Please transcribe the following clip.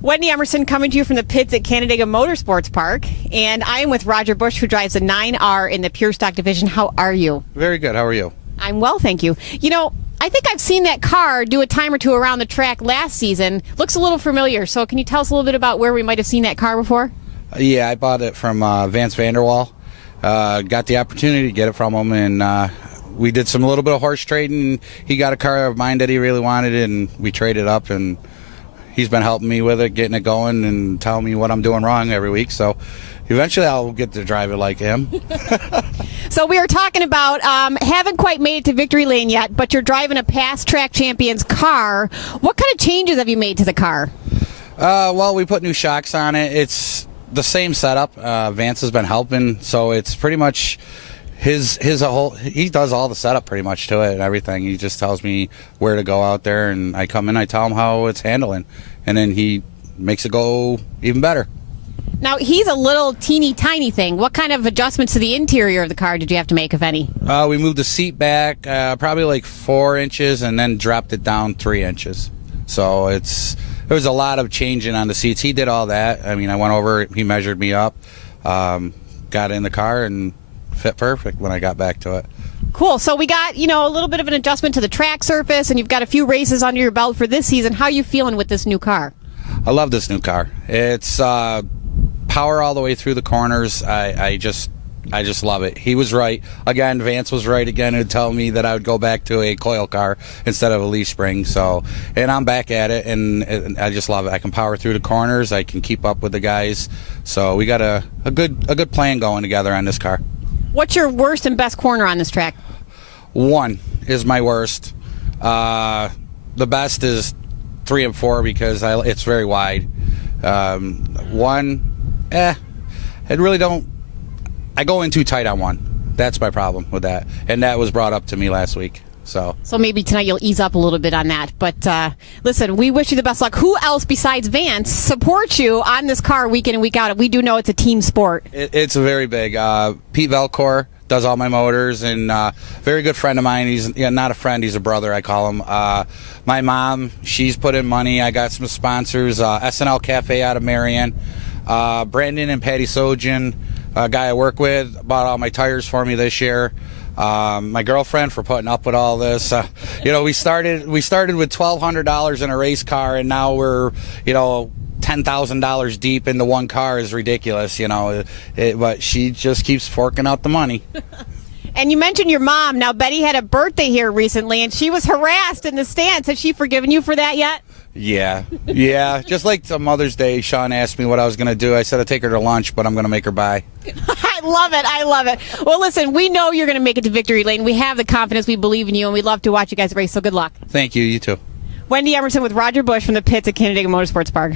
Wendy Emerson coming to you from the pits at Canandaigua Motorsports Park. And I am with Roger Bush, who drives a 9R in the Pure Stock division. How are you? Very good. How are you? I'm well, thank you. You know, I think I've seen that car do a time or two around the track last season. Looks a little familiar. So can you tell us a little bit about where we might have seen that car before? Yeah, I bought it from Vance Vanderwall. Got the opportunity to get it from him, and we did some little bit of horse trading. He got a car of mine that he really wanted, and we traded up, and he's been helping me with it, getting it going, and telling me what I'm doing wrong every week. So eventually I'll get to drive it like him. So we were talking about haven't quite made it to victory lane yet, but you're driving a past track champion's car. What kind of changes have you made to the car? Well, we put new shocks on it. It's the same setup. Vance has been helping, so it's pretty much his whole. He does all the setup pretty much to it and everything. He just tells me where to go out there, and I come in, I tell him how it's handling, and then he makes it go even better. Now, he's a little teeny tiny thing. What kind of adjustments to the interior of the car did you have to make, if any? We moved the seat back probably like 4 inches and then dropped it down 3 inches. So there was a lot of changing on the seats. He did all that. I mean, I went over, he measured me up, got in the car, and fit perfect when I got back to it. Cool. So we got, a little bit of an adjustment to the track surface, and you've got a few races under your belt for this season. How are you feeling with this new car? I love this new car. It's power all the way through the corners. I just love it. He was right. Again, Vance was right again, who'd tell me that I would go back to a coil car instead of a leaf spring. So, and I'm back at it, and I just love it. I can power through the corners. I can keep up with the guys. So we got a good plan going together on this car. What's your worst and best corner on this track? 1 is my worst. The best is 3 and 4 because it's very wide. 1, it really don't. I go in too tight on 1. That's my problem with that, and that was brought up to me last week. So maybe tonight you'll ease up a little bit on that. But listen, we wish you the best luck. Who else besides Vance supports you on this car week in and week out? We do know it's a team sport. It's very big. Pete Velcor does all my motors, and very good friend of mine. He's not a friend, he's a brother, I call him. My mom, she's put in money. I got some sponsors, SNL Cafe out of Marion. Brandon and Patty Sojan, a guy I work with, bought all my tires for me this year. My girlfriend for putting up with all this. We started with $1,200 in a race car, and now we're $10,000 deep into one car is ridiculous. But she just keeps forking out the money. And you mentioned your mom. Now, Betty had a birthday here recently, and she was harassed in the stands. Has she forgiven you for that yet? Yeah. Just like the Mother's Day, Sean asked me what I was going to do. I said I'd take her to lunch, but I'm going to make her buy. I love it. Well, listen, we know you're going to make it to victory lane. We have the confidence. We believe in you, and we'd love to watch you guys race, so good luck. Thank you. You too. Wendy Emerson with Roger Bush from the pits at Canandaigua Motorsports Park.